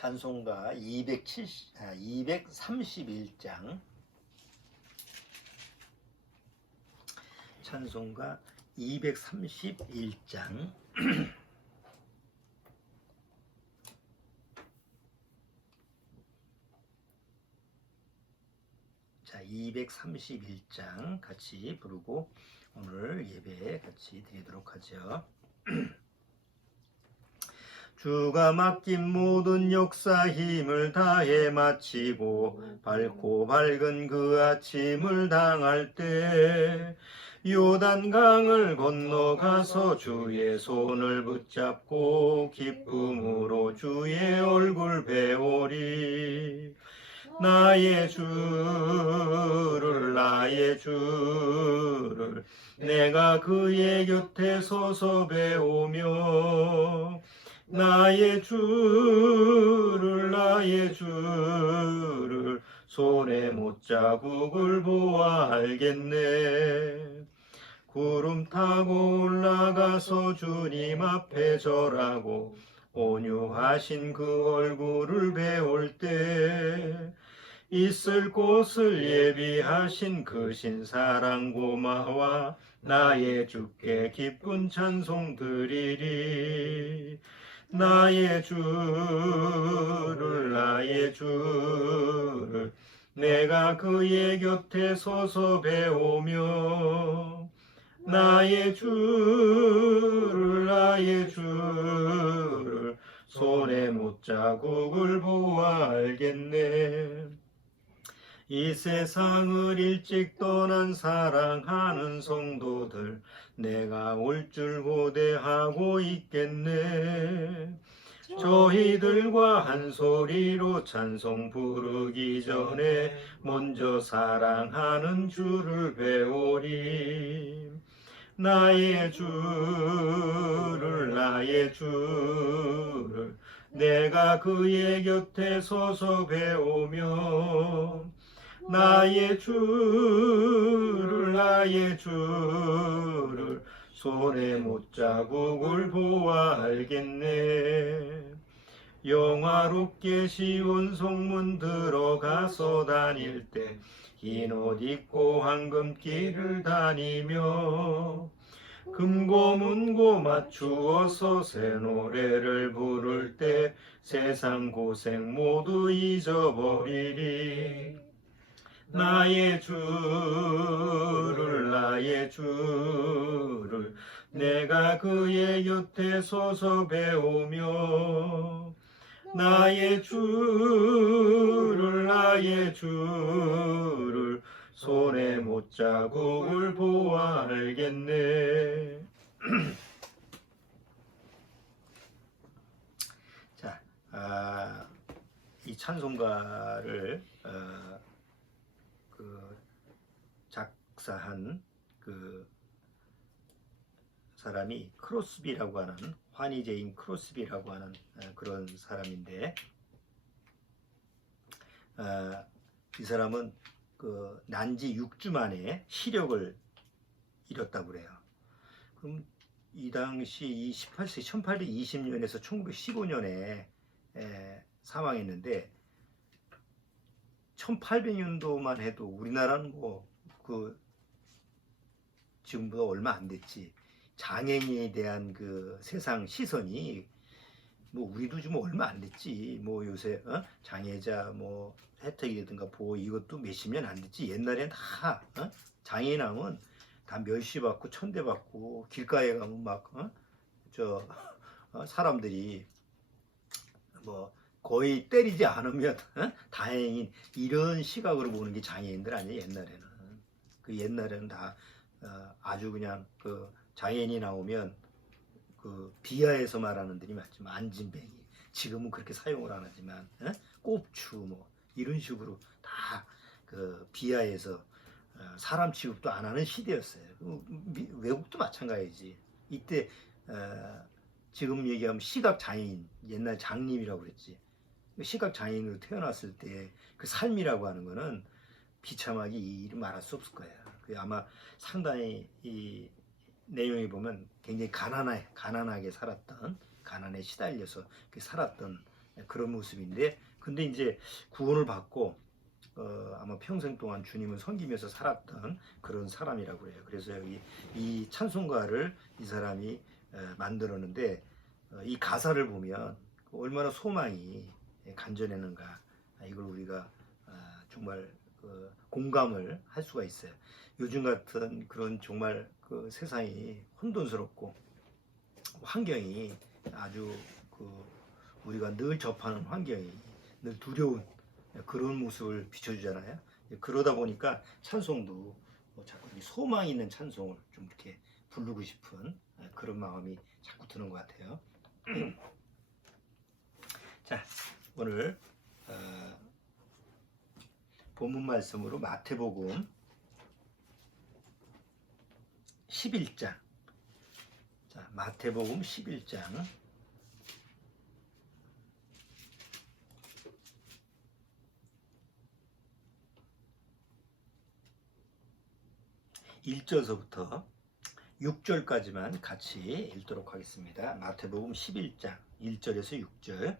찬송가 231장 찬송가 231장 자, 231장 같이 부르고 오늘 예배 같이 드리도록 하죠. 주가 맡긴 모든 역사 힘을 다해 마치고 밝고 밝은 그 아침을 당할 때 요단강을 건너가서 주의 손을 붙잡고 기쁨으로 주의 얼굴 배우리. 나의 주를 내가 그의 곁에 서서 배우며 나의 주를 손에 못자국을 보아 알겠네. 구름 타고 올라가서 주님 앞에 절하고 온유하신 그 얼굴을 배울 때 있을 곳을 예비하신 그 신사랑 고마와 나의 주께 기쁜 찬송 드리리. 나의 주를 내가 그의 곁에 서서 배우며 나의 주를 손에 못자국을 보아 알겠네. 이 세상을 일찍 떠난 사랑하는 성도들 내가 올 줄 고대하고 있겠네. 저희들과 한 소리로 찬송 부르기 전에 먼저 사랑하는 주를 배우리. 나의 주를 내가 그의 곁에 서서 배우며 나의 주를 손에 못자국을 보아 알겠네. 영화롭게 시온 성문 들어가서 다닐 때 흰 옷 입고 황금길을 다니며 금고문고 맞추어서 새 노래를 부를 때 세상 고생 모두 잊어버리리. 나의 주를 내가 그의 곁에 서서 배우며 나의 주를 손에 못자국을 보아 알겠네. 자, 이 찬송가를 작사한 그 사람이 크로스비라고 하는 환희 제인 크로스비라고 하는 그런 사람인데 이 사람은 그 난지 6주 만에 시력을 잃었다고 그래요. 그럼 이 당시 이 18세 1820년에서 1915년에 사망했는데 1800년도만 해도 우리나라는 뭐 그 지금보다 얼마 안 됐지. 장애인에 대한 그 세상 시선이 뭐 우리도 좀 얼마 안 됐지. 뭐 요새 장애자 뭐 혜택이라든가 보호 이것도 몇십 년 안 됐지. 옛날엔 다 장애인 하면 다 멸시 받고 천대 받고 길가에 가면 막 사람들이 뭐 거의 때리지 않으면 다행인 이런 시각으로 보는 게 장애인들 아니에요. 옛날에는 그 옛날에는 다 아주 그냥 그 장애인이 나오면 그 비하해서 말하는 들이 많지만 안진뱅이 지금은 그렇게 사용을 안 하지만 꼽추 뭐 이런 식으로 다 그 비하해서 사람 취급도 안 하는 시대였어요. 외국도 마찬가지지. 이때 지금 얘기하면 시각 장애인 옛날 장님이라고 그랬지. 시각 장애인으로 태어났을 때 그 삶이라고 하는 거는 비참하게 이루 말할 수 없을 거예요. 아마 상당히 이 내용에 보면 굉장히 가난하게 살았던, 가난에 시달려서 살았던 그런 모습인데, 근데 이제 구원을 받고 아마 평생 동안 주님을 섬기면서 살았던 그런 사람이라고 해요. 그래서 여기 이 찬송가를 이 사람이 만들었는데, 이 가사를 보면 얼마나 소망이 간절했는가, 이걸 우리가 정말 공감을 할 수가 있어요. 요즘 같은 그런 정말 그 세상이 혼돈스럽고 환경이 아주 우리가 늘 접하는 환경이 늘 두려운 그런 모습을 비춰주잖아요. 그러다 보니까 찬송도 자꾸 소망 있는 찬송을 좀 이렇게 부르고 싶은 그런 마음이 자꾸 드는 것 같아요. 자, 오늘 본문 말씀으로 마태복음 11장. 자, 마태복음 11장 1절서부터 6절까지만 같이 읽도록 하겠습니다. 마태복음 11장 1절에서 6절.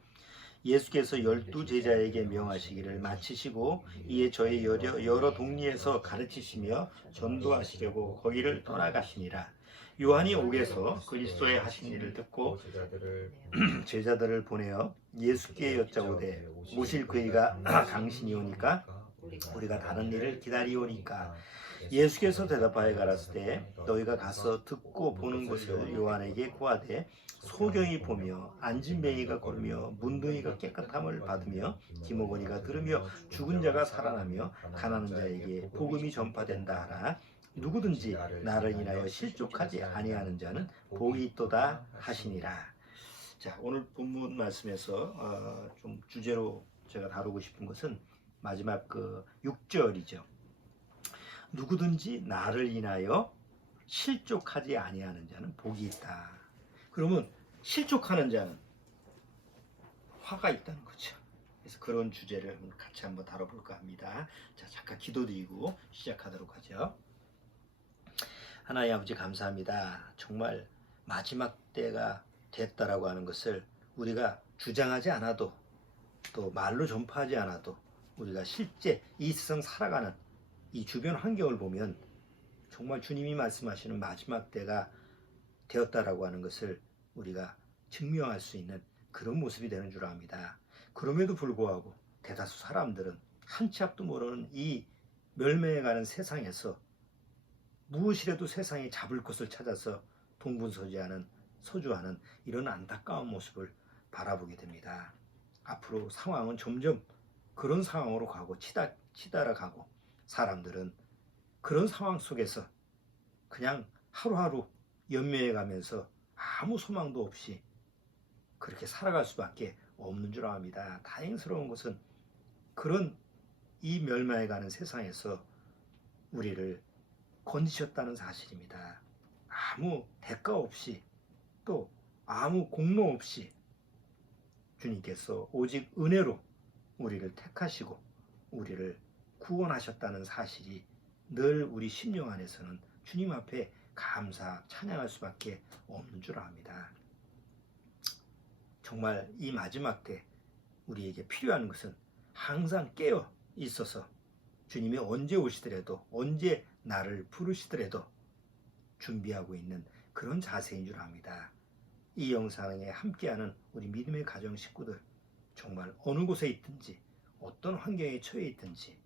예수께서 12 제자에게 명하시기를 마치시고 이에 저의 여러 동리에서 가르치시며 전도하시려고 거기를 떠나가시니라. 요한이 옥에서 그리스도의 하신 일을 듣고 제자들을 보내어 예수께 여짜오되 오실 그이가 당신이 오니까 우리가 다른 일을 기다리오니까. 예수께서 대답하여 가라사대 너희가 가서 듣고 보는 것을 요한에게 구하되 소경이 보며 안진뱅이가 걸으며 문둥이가 깨끗함을 받으며 기모거니가 들으며 죽은 자가 살아나며 가난한 자에게 복음이 전파된다 하라. 누구든지 나를 인하여 실족하지 아니하는 자는 복이 있도다 하시니라. 자, 오늘 본문 말씀에서 좀 주제로 제가 다루고 싶은 것은 마지막 그 6절이죠. 누구든지 나를 인하여 실족하지 아니하는 자는 복이 있다. 그러면 실족하는 자는 화가 있다는 거죠. 그래서 그런 주제를 같이 한번 다뤄볼까 합니다. 자, 잠깐 기도드리고 시작하도록 하죠. 하나님 아버지 감사합니다. 정말 마지막 때가 됐다라고 하는 것을 우리가 주장하지 않아도 또 말로 전파하지 않아도 우리가 실제 이 세상 살아가는 이 주변 환경을 보면 정말 주님이 말씀하시는 마지막 때가 되었다라고 하는 것을 우리가 증명할 수 있는 그런 모습이 되는 줄 압니다. 그럼에도 불구하고 대다수 사람들은 한 치 앞도 모르는 이 멸망해가는 세상에서 무엇이라도 세상에 잡을 것을 찾아서 동분서주하는 이런 안타까운 모습을 바라보게 됩니다. 앞으로 상황은 점점 그런 상황으로 가고 치달아가고 사람들은 그런 상황 속에서 그냥 하루하루 연매해가면서 아무 소망도 없이 그렇게 살아갈 수밖에 없는 줄 압니다. 다행스러운 것은 그런 이 멸망해가는 세상에서 우리를 건지셨다는 사실입니다. 아무 대가 없이 또 아무 공로 없이 주님께서 오직 은혜로 우리를 택하시고 우리를 구원하셨다는 사실이 늘 우리 심령 안에서는 주님 앞에 감사 찬양할 수밖에 없는 줄 압니다. 정말 이 마지막 때 우리에게 필요한 것은 항상 깨어 있어서 주님이 언제 오시더라도 언제 나를 부르시더라도 준비하고 있는 그런 자세인 줄 압니다. 이 영상에 함께하는 우리 믿음의 가정 식구들 정말 어느 곳에 있든지 어떤 환경에 처해 있든지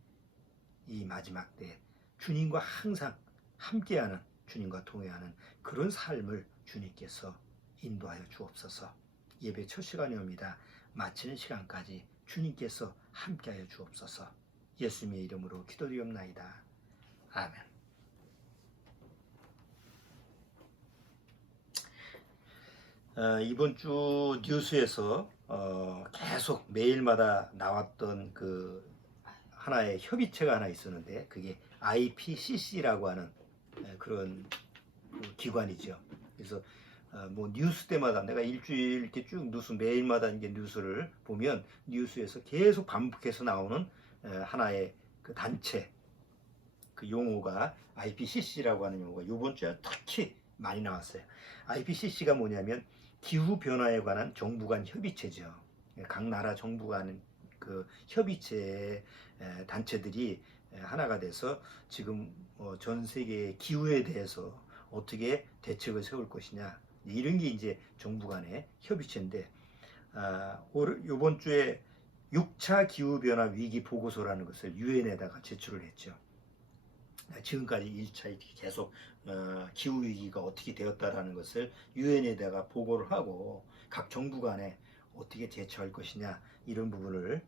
이 마지막 때 주님과 항상 함께하는 주님과 동행하는 그런 삶을 주님께서 인도하여 주옵소서. 예배 첫 시간이 옵니다. 마치는 시간까지 주님께서 함께하여 주옵소서. 예수님의 이름으로 기도드리옵나이다. 아멘. 이번 주 뉴스에서 계속 매일마다 나왔던 그 하나의 협의체가 하나 있었는데 그게 IPCC라고 하는 그런 기관이죠. 그래서 뭐 뉴스 때마다 내가 일주일 이렇게 쭉 뉴스 매일마다 이게 뉴스를 보면 뉴스에서 계속 반복해서 나오는 하나의 그 단체 그 용어가 IPCC라고 하는 용어가 이번 주에 특히 많이 나왔어요. IPCC가 뭐냐면 기후 변화에 관한 정부 간 협의체죠. 각 나라 정부 간 그 협의체 단체들이 하나가 돼서 지금 전 세계 기후에 대해서 어떻게 대책을 세울 것이냐, 이런 게 이제 정부 간의 협의체인데, 이번 주에 6차 기후변화 위기 보고서라는 것을 유엔에다가 제출을 했죠. 지금까지 1차 이렇게 계속 기후위기가 어떻게 되었다라는 것을 유엔에다가 보고를 하고 각 정부 간에 어떻게 대처할 것이냐, 이런 부분을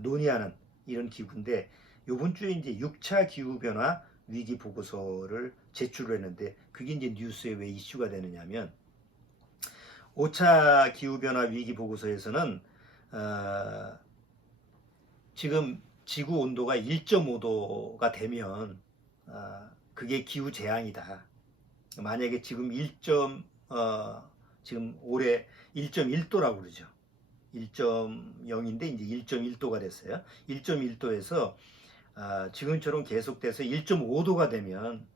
논의하는 이런 기구인데, 이번 주에 이제 6차 기후변화 위기 보고서를 제출을 했는데, 그게 이제 뉴스에 왜 이슈가 되느냐면, 5차 기후변화 위기 보고서에서는 지금 지구 온도가 1.5도가 되면 그게 기후 재앙이다. 만약에 지금 지금 올해 1.1도라고 그러죠. 1.0인데 이제 1.1도가 됐어요. 1.1도에서 지금처럼 계속돼서 1.5도가 되면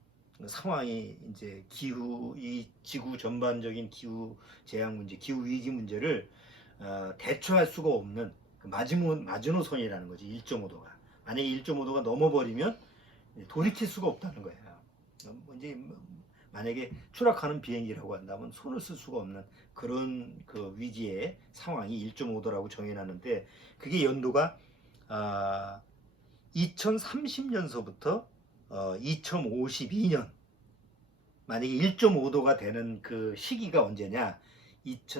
상황이 이제 이 지구 전반적인 기후 재앙 문제, 기후 위기 문제를 대처할 수가 없는 그 마지노선이라는 거지. 1.5도가 만약에 1.5도가 넘어버리면 돌이킬 수가 없다는 거예요. 이제 만약에 추락하는 비행기라고 한다면 손을 쓸 수가 없는 그런 그 위기의 상황이 1.5도라고 정해놨는데, 그게 연도가 2030년서부터 2052년, 만약에 1.5도가 되는 그 시기가 언제냐,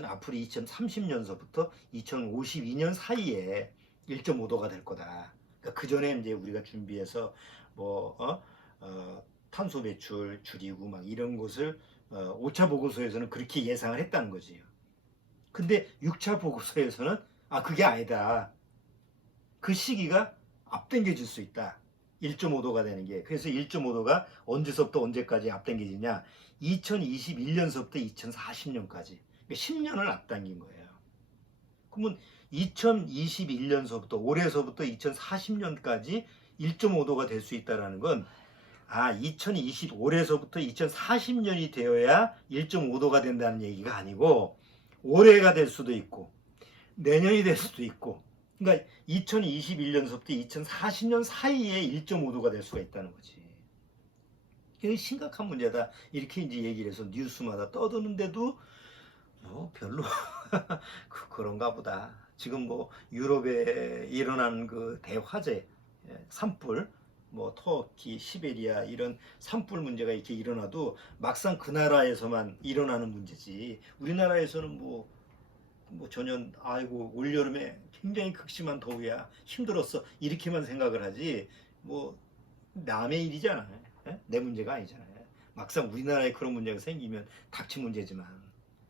앞으로 2030년서부터 2052년 사이에 1.5도가 될 거다. 그러니까 그 전에 이제 우리가 준비해서 탄소 배출 줄이고 막 이런 것을 5차 보고서에서는 그렇게 예상을 했다는 거지요. 근데 6차 보고서에서는 그게 아니다. 그 시기가 앞당겨질 수 있다. 1.5도가 되는 게. 그래서 1.5도가 언제서부터 언제까지 앞당겨지냐? 2021년서부터 2040년까지. 그러니까 10년을 앞당긴 거예요. 그러면 2021년서부터 올해서부터 2040년까지 1.5도가 될 수 있다는 건 2025년서부터 2040년이 되어야 1.5도가 된다는 얘기가 아니고, 올해가 될 수도 있고 내년이 될 수도 있고, 그러니까 2021년서부터 2040년 사이에 1.5도가 될 수가 있다는 거지. 이게 심각한 문제다, 이렇게 이제 얘기를 해서 뉴스마다 떠드는데도 별로 그런가 보다. 지금 유럽에 일어난 그 대화재, 산불, 터키, 시베리아 이런 산불 문제가 이렇게 일어나도 막상 그 나라에서만 일어나는 문제지, 우리나라에서는 전혀 올여름에 굉장히 극심한 더위야, 힘들었어, 이렇게만 생각을 하지 남의 일이잖아요. 내 문제가 아니잖아요. 막상 우리나라에 그런 문제가 생기면 닥친 문제지만,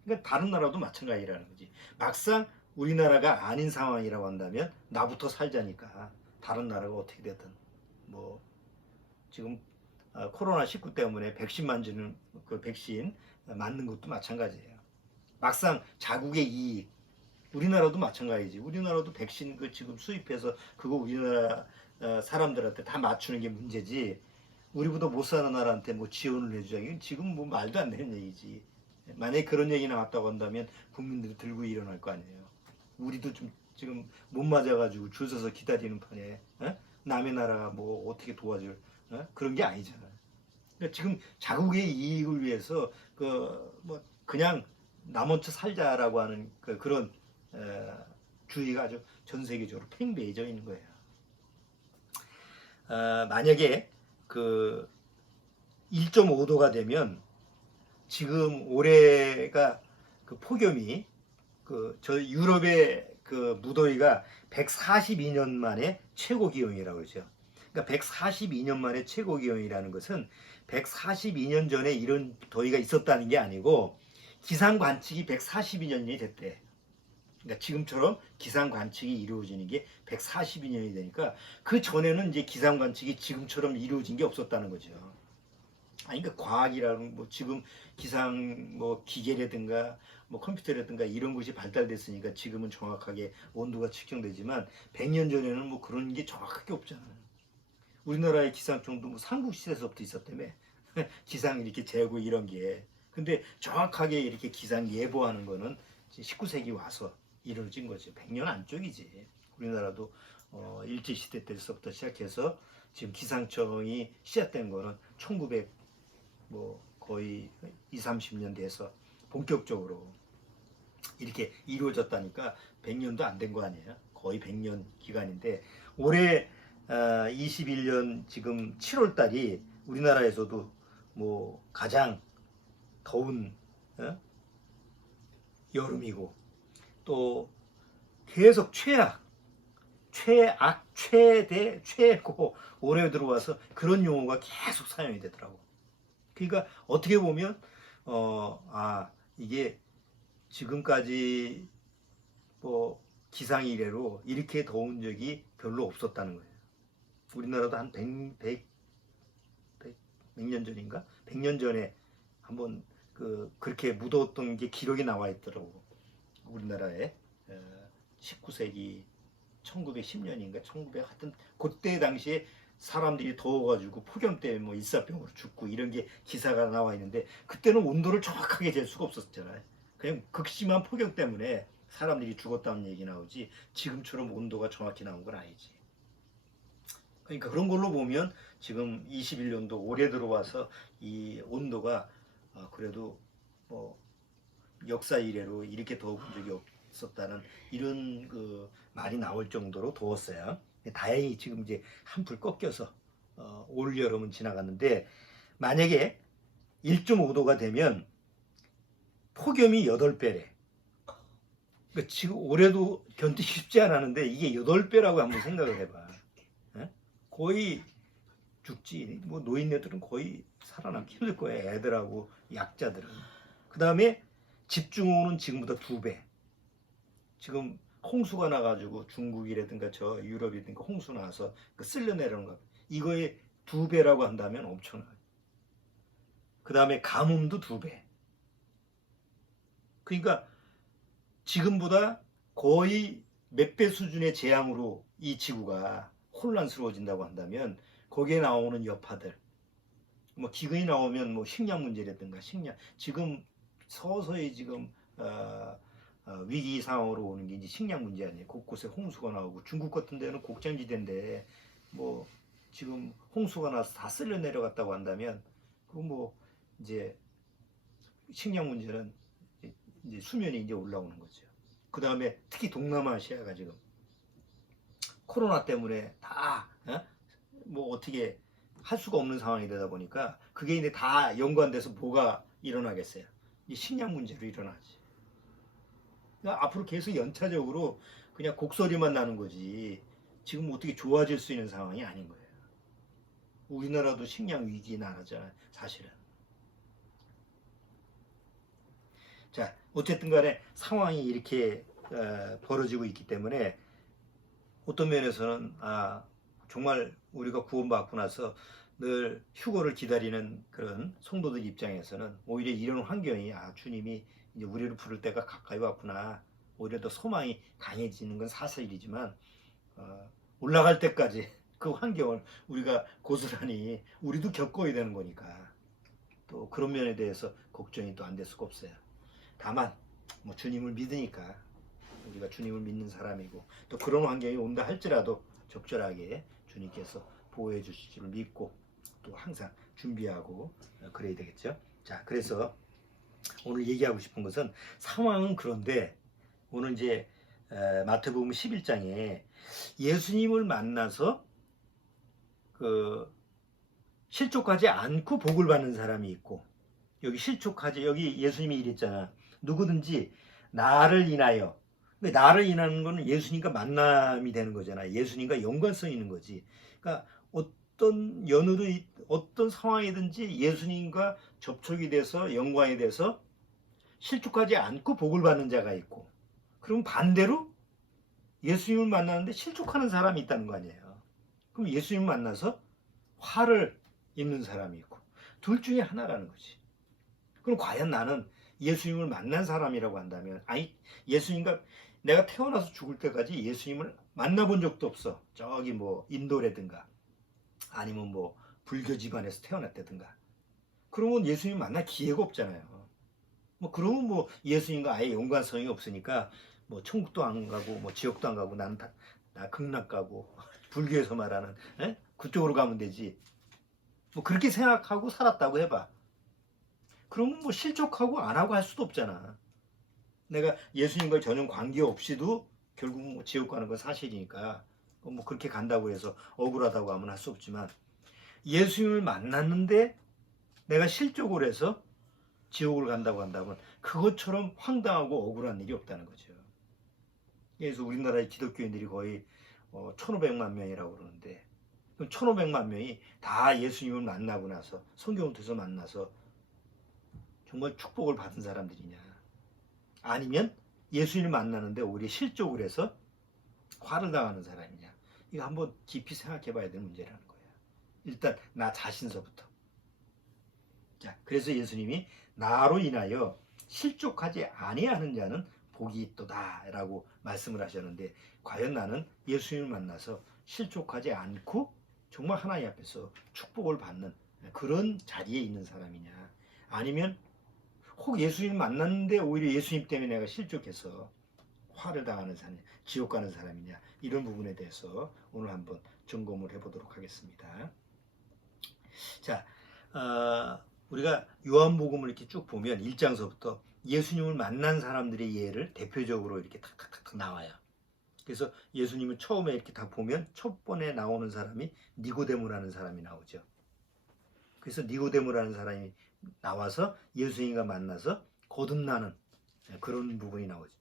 그러니까 다른 나라도 마찬가지라는 거지. 막상 우리나라가 아닌 상황이라고 한다면 나부터 살자니까 다른 나라가 어떻게 되든, 지금 코로나19 때문에 백신 맞는 그 백신 맞는 것도 마찬가지예요. 막상 자국의 이익, 우리나라도 마찬가지지. 우리나라도 백신 지금 수입해서 그거 우리나라 사람들한테 다 맞추는 게 문제지, 우리보다 못 사는 나라한테 지원을 해주자, 이건 지금 말도 안 되는 얘기지. 만약에 그런 얘기 나왔다고 한다면 국민들이 들고 일어날 거 아니에요. 우리도 지금 못 맞아가지고 줄 서서 기다리는 판에 남의 나라가 어떻게 도와줄 그런 게 아니잖아요. 그러니까 지금 자국의 이익을 위해서 그냥 나 먼저 살자라고 하는 그런 주의가 아주 전 세계적으로 팽배해져 있는 거예요. 만약에 1.5도가 되면, 지금 올해가 폭염이 저 유럽의 무더위가 142년 만에 최고 기온이라고 그러죠. 그러니까 142년 만에 최고 기온이라는 것은 142년 전에 이런 더위가 있었다는 게 아니고 기상 관측이 142년이 됐대. 그러니까 지금처럼 기상 관측이 이루어지는 게 142년이 되니까, 그 전에는 이제 기상 관측이 지금처럼 이루어진 게 없었다는 거죠. 그러니까 과학이라는 지금 기상 기계라든가 컴퓨터라든가 이런 것이 발달됐으니까 지금은 정확하게 온도가 측정되지만 100년 전에는 그런 게 정확하게 없잖아요. 우리나라의 기상청도 삼국시대서부터 있었다며. 기상 이렇게 재고 이런 게. 근데 정확하게 이렇게 기상 예보하는 거는 19세기 와서 이루어진 거죠. 100년 안쪽이지. 우리나라도 일제시대 때서부터 시작해서 지금 기상청이 시작된 거는 1900 뭐 거의 20, 30년 돼서 본격적으로 이렇게 이루어졌다니까 100년도 안 된 거 아니에요. 거의 100년 기간인데 올해 21년 지금 7월 달이 우리나라에서도 뭐 가장 더운 여름이고 또 계속 최악, 최대, 최고 올해 들어와서 그런 용어가 계속 사용이 되더라고. 그러니까 어떻게 보면 이게 지금까지 뭐 기상 이래로 이렇게 더운 적이 별로 없었다는 거예요. 우리나라도 한 100년 전인가? 100년 전에 한번 그렇게 무더웠던 게 기록이 나와 있더라고. 우리나라에 19세기 1910년인가 1900 하여튼 그때 당시에 사람들이 더워가지고 폭염 때문에 뭐 일사병으로 죽고 이런 게 기사가 나와 있는데 그때는 온도를 정확하게 잴 수가 없었잖아요. 그냥 극심한 폭염 때문에 사람들이 죽었다는 얘기 나오지 지금처럼 온도가 정확히 나온 건 아니지. 그러니까 그런 걸로 보면 지금 21년도 올해 들어와서 이 온도가 그래도 뭐 역사 이래로 이렇게 더운 적이 없었다는 이런 말이 나올 정도로 더웠어요. 다행히 지금 이제 한풀 꺾여서 올 여름은 지나갔는데 만약에 1.5도가 되면 폭염이 8배래. 그러니까 지금 올해도 견디기 쉽지 않았는데 이게 8배라고 한번 생각을 해봐. 거의 죽지. 뭐 노인네들은 거의 살아남기 힘들 거야. 애들하고 약자들은. 그 다음에 집중호우는 지금보다 2배. 지금 홍수가 나가지고 중국이라든가 저 유럽이든가 홍수 나서 쓸려 내려오는 거. 이거에 2배라고 한다면 엄청나요. 그 다음에 가뭄도 2배. 그러니까 지금보다 거의 몇 배 수준의 재앙으로 이 지구가 혼란스러워진다고 한다면 거기에 나오는 여파들 뭐 기근이 나오면 뭐 식량 문제라든가 식량 지금 서서히 지금 위기 상황으로 오는 게 이제 식량 문제 아니에요. 곳곳에 홍수가 나오고 중국 같은 데는 곡장지대인데 뭐 지금 홍수가 나서 다 쓸려 내려갔다고 한다면 그 뭐 이제 식량 문제는 이제 수면이 이제 올라오는 거죠. 그 다음에 특히 동남아시아가 지금 코로나 때문에 다 뭐 어떻게 할 수가 없는 상황이 되다 보니까 그게 이제 다 연관돼서 뭐가 일어나겠어요? 이 식량 문제로 일어나지. 그러니까 앞으로 계속 연차적으로 그냥 곡소리만 나는 거지. 지금 어떻게 좋아질 수 있는 상황이 아닌 거예요. 우리나라도 식량 위기 나라잖아요, 사실은. 자, 어쨌든 간에 상황이 이렇게 벌어지고 있기 때문에 어떤 면에서는 정말 우리가 구원받고 나서 늘 휴거를 기다리는 그런 성도들 입장에서는 오히려 이런 환경이 주님이 이제 우리를 부를 때가 가까이 왔구나. 오히려 더 소망이 강해지는 건 사실이지만 올라갈 때까지 그 환경을 우리가 고스란히 우리도 겪어야 되는 거니까 또 그런 면에 대해서 걱정이 또 안 될 수가 없어요. 다만 뭐 주님을 믿으니까 우리가 주님을 믿는 사람이고 또 그런 환경이 온다 할지라도 적절하게 주님께서 보호해 주실 줄 믿고 또 항상 준비하고 그래야 되겠죠. 자, 그래서 오늘 얘기하고 싶은 것은 상황은 그런데 오늘 이제 마태복음 11장에 예수님을 만나서 실족하지 않고 복을 받는 사람이 있고 여기 예수님이 이랬잖아. 누구든지 나를 인하여 나를 인하는 거는 예수님과 만남이 되는 거잖아. 예수님과 연관성이 있는 거지. 그러니까 어떤 연으로 어떤 상황이든지 예수님과 접촉이 돼서 연관이 돼서 실족하지 않고 복을 받는 자가 있고 그럼 반대로 예수님을 만나는데 실족하는 사람이 있다는 거 아니에요. 그럼 예수님을 만나서 화를 입는 사람이 있고 둘 중에 하나라는 거지. 그럼 과연 나는 예수님을 만난 사람이라고 한다면 예수님과 내가 태어나서 죽을 때까지 예수님을 만나본 적도 없어. 저기 뭐 인도라든가 아니면 뭐 불교 집안에서 태어났다든가 그러면 예수님 만날 기회가 없잖아요. 뭐 그러면 뭐 예수님과 아예 연관성이 없으니까 뭐 천국도 안 가고 뭐 지옥도 안 가고 나 극락 가고 불교에서 말하는 그쪽으로 가면 되지. 뭐 그렇게 생각하고 살았다고 해봐. 그러면 뭐 실족하고 안 하고 할 수도 없잖아. 내가 예수님과 전혀 관계 없이도 결국 뭐 지옥 가는 건 사실이니까 뭐 그렇게 간다고 해서 억울하다고 하면 할 수 없지만 예수님을 만났는데 내가 실족을 해서 지옥을 간다고 한다면 그것처럼 황당하고 억울한 일이 없다는 거죠. 그래서 우리나라의 기독교인들이 거의 1,500만 명이라고 그러는데 1,500만 명이 다 예수님을 만나고 나서 성경을 통해서 만나서 정말 축복을 받은 사람들이냐, 아니면 예수님을 만나는데 오히려 실족을 해서 화를 당하는 사람이냐, 이거 한번 깊이 생각해 봐야 될 문제라는 거예요. 일단 나 자신서부터. 자, 그래서 예수님이 나로 인하여 실족하지 아니하는 자는 복이 있도다라고 말씀을 하셨는데, 과연 나는 예수님을 만나서 실족하지 않고 정말 하나님 앞에서 축복을 받는 그런 자리에 있는 사람이냐, 아니면 혹 예수님 만났는데 오히려 예수님 때문에 내가 실족해서 화를 당하는 사람, 지옥 가는 사람이냐, 이런 부분에 대해서 오늘 한번 점검을 해보도록 하겠습니다. 자, 우리가 요한복음을 이렇게 쭉 보면 1장서부터 예수님을 만난 사람들의 예를 대표적으로 이렇게 탁탁탁 나와요. 그래서 예수님을 처음에 이렇게 다 보면 첫 번에 나오는 사람이 니고데모라는 사람이 나오죠. 그래서 니고데모라는 사람이 나와서 예수님과 만나서 거듭나는 그런 부분이 나오죠.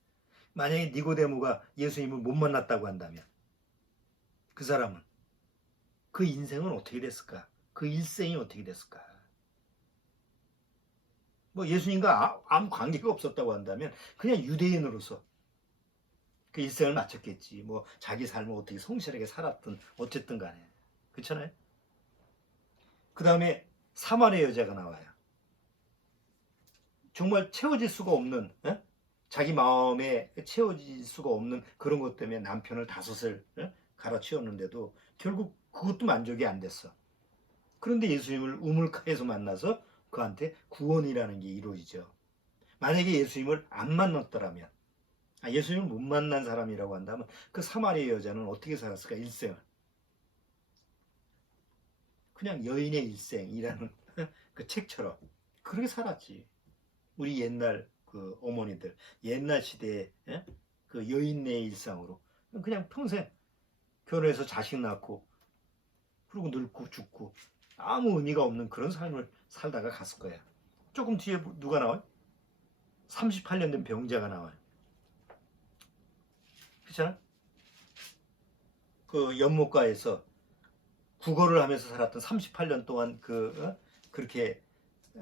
만약에 니고데모가 예수님을 못 만났다고 한다면 그 사람은 그 인생은 어떻게 됐을까? 그 일생이 어떻게 됐을까? 뭐 예수님과 아무 관계가 없었다고 한다면 그냥 유대인으로서 그 일생을 마쳤겠지. 뭐 자기 삶을 어떻게 성실하게 살았든 어쨌든 간에. 그렇잖아요? 그 다음에 사마리아 여자가 나와요. 정말 채워질 수가 없는, 자기 마음에 채워질 수가 없는 그런 것 때문에 남편을 5을 갈아치웠는데도 결국 그것도 만족이 안 됐어. 그런데 예수님을 우물가에서 만나서 그한테 구원이라는 게 이루어지죠. 만약에 예수님을 안 만났더라면, 예수님을 못 만난 사람이라고 한다면 그 사마리아 여자는 어떻게 살았을까? 일생을 그냥 여인의 일생이라는 그 책처럼 그렇게 살았지. 우리 옛날 그 어머니들, 옛날 시대의 그 여인의 일상으로 그냥 평생 결혼해서 자식 낳고 그리고 늙고 죽고 아무 의미가 없는 그런 삶을 살다가 갔을 거야. 조금 뒤에 누가 나와요? 38년 된 병자가 나와요. 그렇잖아? 그 연못가에서 구걸을 하면서 살았던 38년 동안 그렇게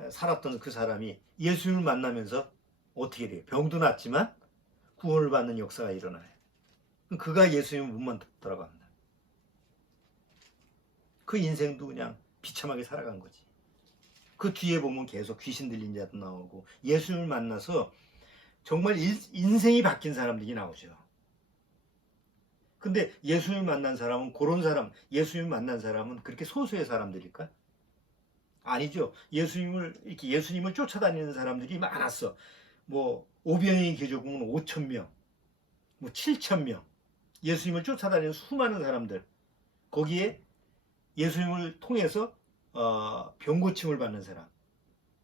살았던 그 사람이 예수님을 만나면서 어떻게 돼요? 병도 낫지만 구원을 받는 역사가 일어나요. 그가 예수님을 못 만났더라고 합니다. 그 인생도 그냥 비참하게 살아간 거지. 그 뒤에 보면 계속 귀신 들린 자도 나오고 예수님을 만나서 정말 인생이 바뀐 사람들이 나오죠. 근데 예수님을 만난 사람은 그런 사람, 예수님을 만난 사람은 그렇게 소수의 사람들일까? 아니죠. 예수님을 쫓아다니는 사람들이 많았어. 뭐 오병이의 기적 보면 5,000명, 뭐 7,000명. 예수님을 쫓아다니는 수많은 사람들. 거기에 예수님을 통해서 병고침을 받는 사람.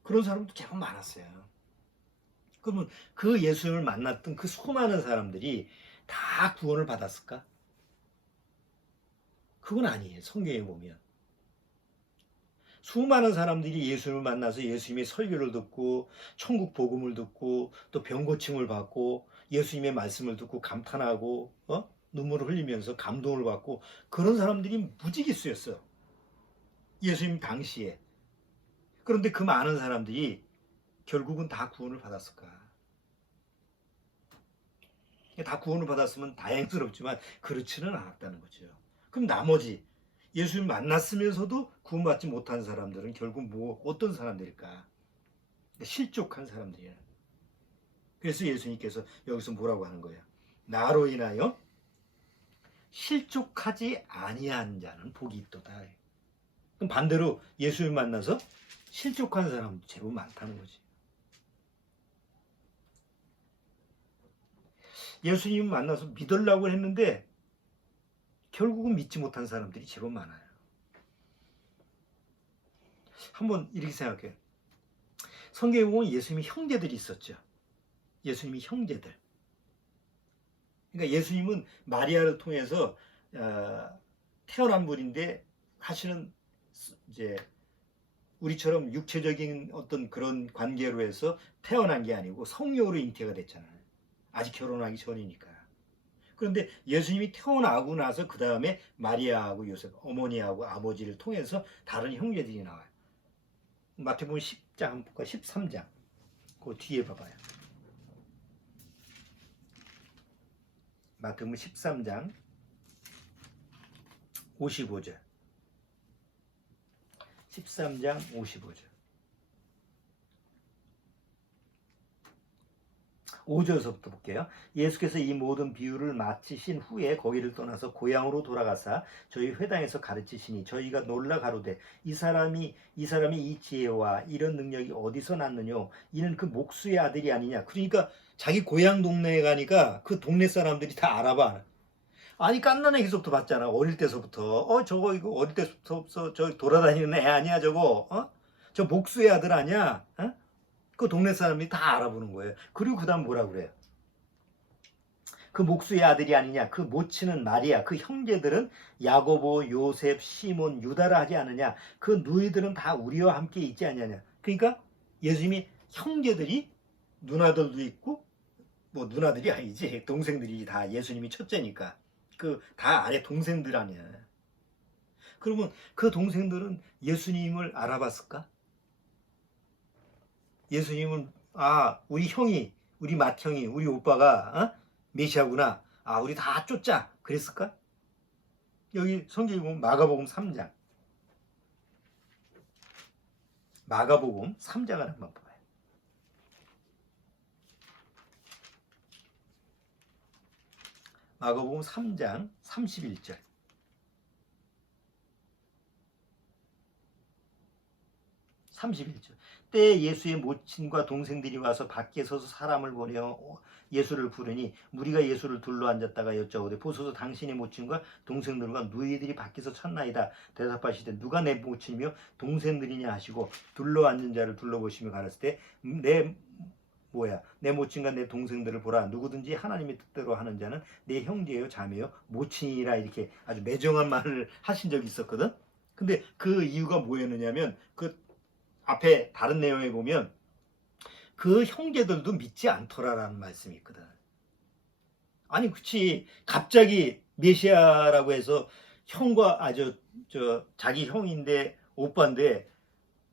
그런 사람도 계속 많았어요. 그러면 그 예수님을 만났던 그 수많은 사람들이 다 구원을 받았을까? 그건 아니에요. 성경에 보면. 수많은 사람들이 예수님을 만나서 예수님의 설교를 듣고 천국 복음을 듣고 또 병고침을 받고 예수님의 말씀을 듣고 감탄하고 눈물을 흘리면서 감동을 받고 그런 사람들이 무지기수였어요. 예수님 당시에. 그런데 그 많은 사람들이 결국은 다 구원을 받았을까? 다 구원을 받았으면 다행스럽지만 그렇지는 않았다는 거죠. 그럼 나머지 예수님 만났으면서도 구원받지 못한 사람들은 결국 어떤 사람들일까? 실족한 사람들이야. 그래서 예수님께서 여기서 뭐라고 하는 거예요? 나로 인하여 실족하지 아니한 자는 복이 있도다. 그럼 반대로 예수님 만나서 실족한 사람도 제법 많다는 거지. 예수님 만나서 믿으려고 했는데 결국은 믿지 못한 사람들이 제법 많아요. 한번 이렇게 생각해요. 성경에 보면 예수님이 형제들이 있었죠. 예수님이 형제들. 그러니까 예수님은 마리아를 통해서 태어난 분인데 사실은 이제 우리처럼 육체적인 어떤 그런 관계로 해서 태어난 게 아니고 성령으로 잉태가 됐잖아요. 아직 결혼하기 전이니까. 그런데 예수님이 태어나고 나서 그 다음에 마리아하고 요셉, 어머니하고 아버지를 통해서 다른 형제들이 나와요. 마태복음 10장, 13장. 그 뒤에 봐봐요. 마태복음 13장 55절. 13장 55절. 5절서부터 볼게요. 예수께서 이 모든 비유를 마치신 후에 거기를 떠나서 고향으로 돌아가사 저희 회당에서 가르치시니 저희가 놀라 가로되 이 사람이 이 지혜와 이런 능력이 어디서 났느뇨? 이는 그 목수의 아들이 아니냐? 그러니까 자기 고향 동네에 가니까 그 동네 사람들이 다 알아봐. 아니 깐난애기서부터 봤잖아. 어릴 때서부터. 저거 이거 어릴 때부터 저 돌아다니는 애 아니야 저거? 저 목수의 아들 아니야? 그 동네 사람들이 다 알아보는 거예요. 그리고 그 다음 뭐라 그래요? 그 목수의 아들이 아니냐? 그 모친은 마리아, 그 형제들은 야고보, 요셉, 시몬, 유다라 하지 않느냐? 그 누이들은 다 우리와 함께 있지 않느냐? 그러니까 예수님이 형제들이 누나들도 있고 뭐 누나들이 아니지 동생들이 다 예수님이 첫째니까 그 다 아래 동생들 아니야. 그러면 그 동생들은 예수님을 알아봤을까? 예수님은 우리 형이 우리 맏형이 우리 오빠가 메시아구나. 우리 다 쫓자 그랬을까? 여기 성경에 보면 마가복음 3장 마가복음 3장을 한번 봐요. 마가복음 3장 31절. 때에 예수의 모친과 동생들이 와서 밖에 서서 사람을 보내어 예수를 부르니 무리가 예수를 둘러앉았다가 여쭤오되 보소서 당신의 모친과 동생들과 누이들이 밖에서 쳤나이다. 대답하시되 누가 내 모친이며 동생들이냐 하시고 둘러앉은 자를 둘러보시며 가라사대 내 모친과 내 동생들을 보라. 누구든지 하나님의 뜻대로 하는 자는 내 형제요 자매요 모친이라. 이렇게 아주 매정한 말을 하신 적이 있었거든. 근데 그 이유가 뭐였느냐면 그 앞에 다른 내용에 보면 그 형제들도 믿지 않더라라는 말씀이 있거든. 아니 그치 갑자기 메시아라고 해서 형과 자기 형인데 오빠인데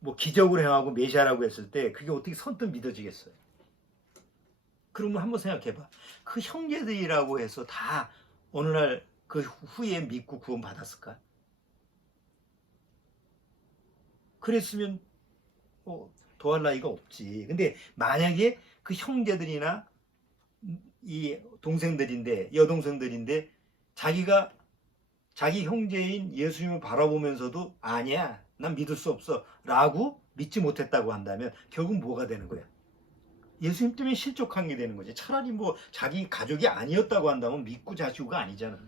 뭐 기적을 행하고 메시아라고 했을 때 그게 어떻게 선뜻 믿어지겠어요? 그러면 한번 생각해봐. 그 형제들이라고 해서 다 어느 날 그 후에 믿고 구원 받았을까? 그랬으면 더할 나위가 없지. 근데 만약에 그 형제들이나 이 동생들인데 여동생들인데 자기가 자기 형제인 예수님을 바라보면서도 아니야 난 믿을 수 없어 라고 믿지 못했다고 한다면 결국 뭐가 되는 거야? 예수님 때문에 실족한 게 되는 거지. 차라리 뭐 자기 가족이 아니었다고 한다면 믿고 자시고가 아니잖아.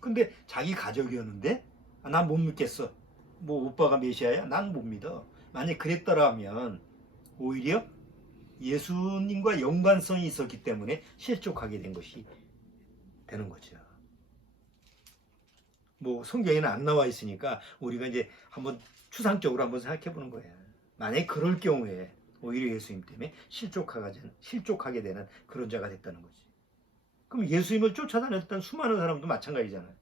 근데 자기 가족이었는데 난 못 믿겠어. 뭐 오빠가 메시아야? 난 못 믿어. 만약 그랬더라면 오히려 예수님과 연관성이 있었기 때문에 실족하게 된 것이 되는 거죠. 뭐 성경에는 안 나와 있으니까 우리가 이제 한번 추상적으로 한번 생각해 보는 거예요. 만약에 그럴 경우에 오히려 예수님 때문에 실족하게 되는 그런 자가 됐다는 거지. 그럼 예수님을 쫓아다녔던 수많은 사람도 마찬가지잖아요.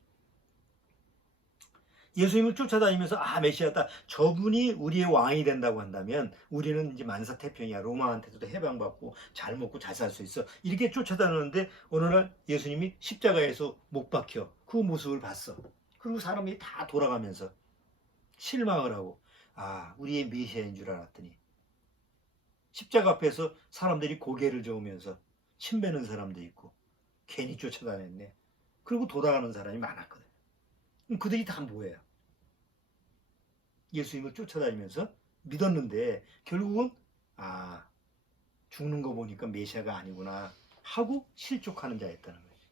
예수님을 쫓아다니면서 메시아다. 저분이 우리의 왕이 된다고 한다면 우리는 이제 만사태평이야. 로마한테도 해방받고 잘 먹고 잘 살 수 있어. 이렇게 쫓아다니는데 어느 날 예수님이 십자가에서 못 박혀. 그 모습을 봤어. 그리고 사람이 다 돌아가면서 실망을 하고 우리의 메시아인 줄 알았더니 십자가 앞에서 사람들이 고개를 저으면서 침 베는 사람도 있고 괜히 쫓아다녔네. 그리고 돌아가는 사람이 많았거든. 그들이 다 뭐예요? 예수님을 쫓아다니면서 믿었는데 결국은 죽는 거 보니까 메시아가 아니구나 하고 실족하는 자였다는 거죠.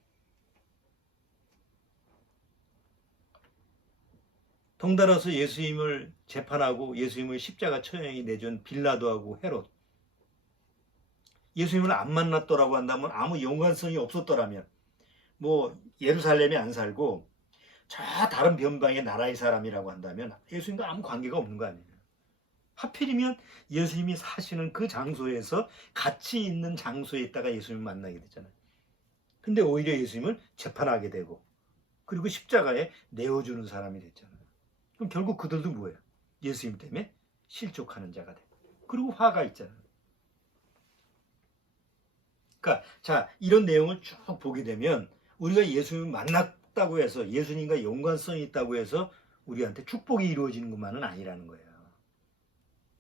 덩달아서 예수님을 재판하고 예수님을 십자가 처형에 내준 빌라도하고 헤롯, 예수님을 안 만났더라고 한다면, 아무 연관성이 없었더라면, 뭐 예루살렘에 안 살고 저 다른 변방의 나라의 사람이라고 한다면 예수님과 아무 관계가 없는 거 아니에요. 하필이면 예수님이 사시는 그 장소에서 같이 있는 장소에 있다가 예수님을 만나게 되잖아요. 근데 오히려 예수님을 재판하게 되고 그리고 십자가에 내어주는 사람이 됐잖아요. 그럼 결국 그들도 뭐예요? 예수님 때문에 실족하는 자가 되고 그리고 화가 있잖아요. 그러니까 자, 이런 내용을 쭉 보게 되면 우리가 예수님을 만났다고 해서, 예수님과 연관성이 있다고 해서 우리한테 축복이 이루어지는 것만은 아니라는 거예요.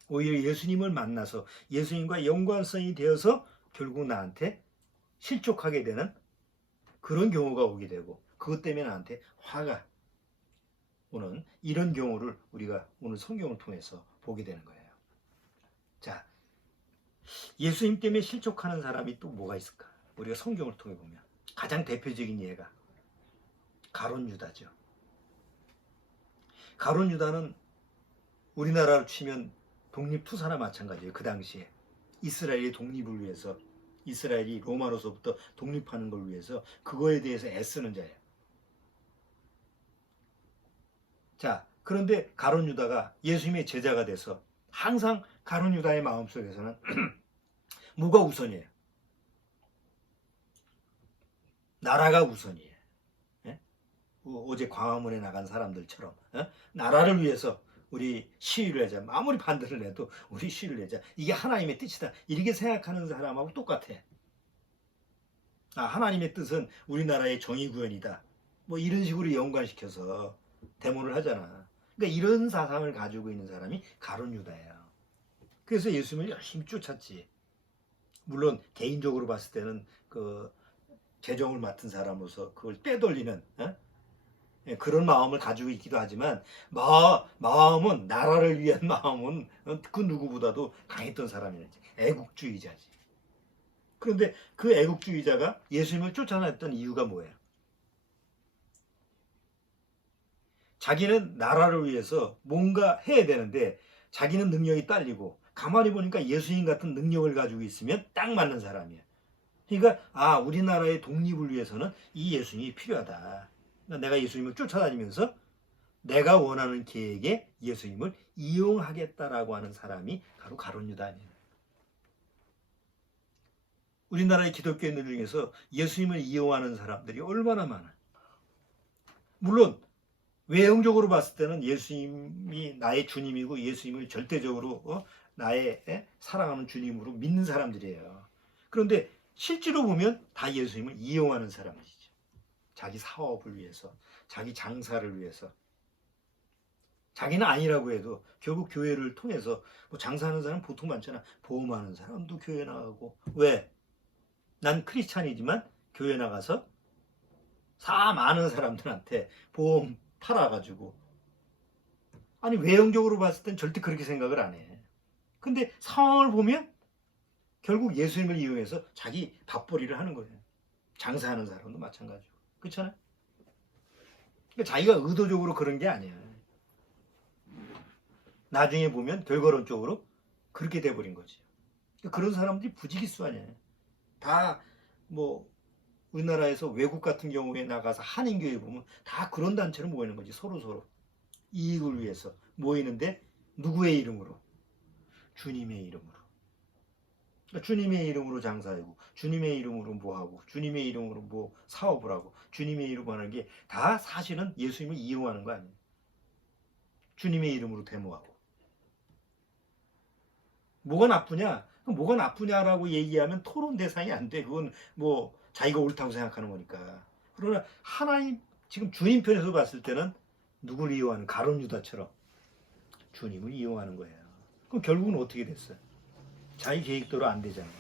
오히려 예수님을 만나서 예수님과 연관성이 되어서 결국 나한테 실족하게 되는 그런 경우가 오게 되고, 그것 때문에 나한테 화가 오는 이런 경우를 우리가 오늘 성경을 통해서 보게 되는 거예요. 자, 예수님 때문에 실족하는 사람이 또 뭐가 있을까? 우리가 성경을 통해 보면 가장 대표적인 예가 가룟 유다죠. 가룟 유다는 우리나라로 치면 독립투사나 마찬가지예요. 그 당시에 이스라엘의 독립을 위해서, 이스라엘이 로마로서부터 독립하는 걸 위해서 그거에 대해서 애쓰는 자예요. 자, 그런데 가룟 유다가 예수님의 제자가 돼서 항상 가룟 유다의 마음속에서는 뭐가 우선이에요? 나라가 우선이에요. 예? 어제 광화문에 나간 사람들처럼 나라를 위해서 우리 시위를 하자. 아무리 반대를 해도 우리 시위를 하자. 이게 하나님의 뜻이다. 이렇게 생각하는 사람하고 똑같아. 하나님의 뜻은 우리나라의 정의구현이다. 뭐 이런 식으로 연관시켜서 데모를 하잖아. 그러니까 이런 사상을 가지고 있는 사람이 가룟 유다예요. 그래서 예수님을 열심히 쫓았지. 물론 개인적으로 봤을 때는 그 재정을 맡은 사람으로서 그걸 떼돌리는 그런 마음을 가지고 있기도 하지만, 마음은, 나라를 위한 마음은 그 누구보다도 강했던 사람이었지. 애국주의자지. 그런데 그 애국주의자가 예수님을 쫓아냈던 이유가 뭐예요? 자기는 나라를 위해서 뭔가 해야 되는데 자기는 능력이 딸리고, 가만히 보니까 예수님 같은 능력을 가지고 있으면 딱 맞는 사람이에요. 그러니까 우리나라의 독립을 위해서는 이 예수님이 필요하다. 그러니까 내가 예수님을 쫓아다니면서 내가 원하는 계획에 예수님을 이용하겠다라고 하는 사람이 바로 가룟 유다 아니에요. 우리나라의 기독교인들 중에서 예수님을 이용하는 사람들이 얼마나 많아요. 물론 외형적으로 봤을 때는 예수님이 나의 주님이고 예수님을 절대적으로 나의 사랑하는 주님으로 믿는 사람들이에요. 그런데 실제로 보면 다 예수님을 이용하는 사람들이죠. 자기 사업을 위해서, 자기 장사를 위해서. 자기는 아니라고 해도 결국 교회를 통해서, 뭐 장사하는 사람 보통 많잖아. 보험하는 사람도 교회 나가고. 왜? 난 크리스찬이지만 교회 나가서 많은 사람들한테 보험 팔아가지고. 아니, 외형적으로 봤을 땐 절대 그렇게 생각을 안 해. 근데 상황을 보면 결국 예수님을 이용해서 자기 밥벌이를 하는 거예요. 장사하는 사람도 마찬가지고. 그렇잖아요? 그러니까 자기가 의도적으로 그런 게 아니야. 나중에 보면 결과론적으로 그렇게 돼버린 거지. 그러니까 그런 사람들이 부지기수 아니야. 다 뭐 우리나라에서 외국 같은 경우에 나가서 한인교회 보면 다 그런 단체로 모이는 거지. 서로 이익을 위해서 모이는데 누구의 이름으로? 주님의 이름으로. 그러니까 주님의 이름으로 장사하고, 주님의 이름으로 뭐하고, 주님의 이름으로 뭐 사업을 하고, 주님의 이름으로 하는 게 다 사실은 예수님을 이용하는 거 아니에요. 주님의 이름으로 데모하고. 뭐가 나쁘냐? 뭐가 나쁘냐라고 얘기하면 토론 대상이 안 돼. 그건 뭐 자기가 옳다고 생각하는 거니까. 그러나 하나님, 지금 주님 편에서 봤을 때는 누굴 이용하는? 가룟 유다처럼 주님을 이용하는 거예요. 그럼 결국은 어떻게 됐어요? 자기 계획대로 안 되잖아요.